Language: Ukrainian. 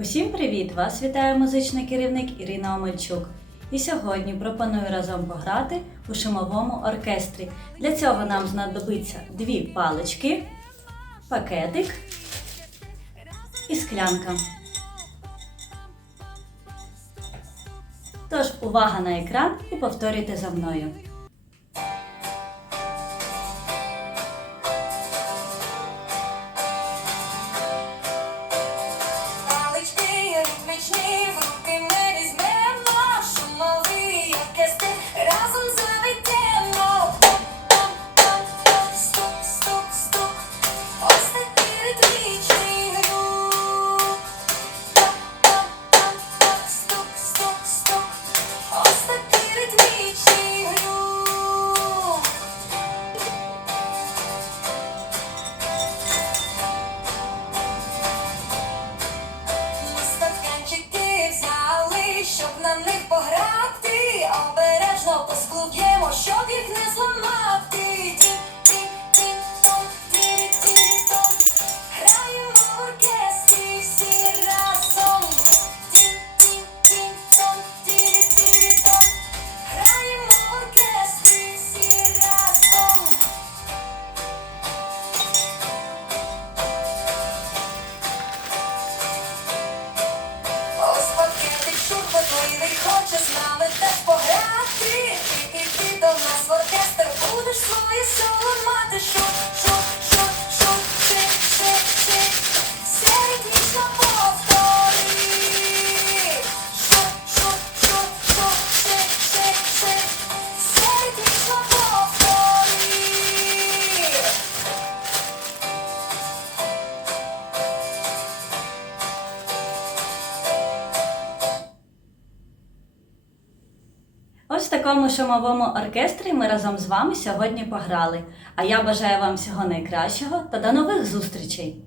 Усім привіт! Вас вітає музичний керівник Ірина Омельчук. І сьогодні пропоную разом пограти у шумовому оркестрі. Для цього нам знадобиться дві палички, пакетик і склянка. Тож увага на екран і повторюйте за мною. Хоче знали нами Ось в такому шумовому оркестрі ми разом з вами сьогодні пограли. А я бажаю вам всього найкращого та до нових зустрічей!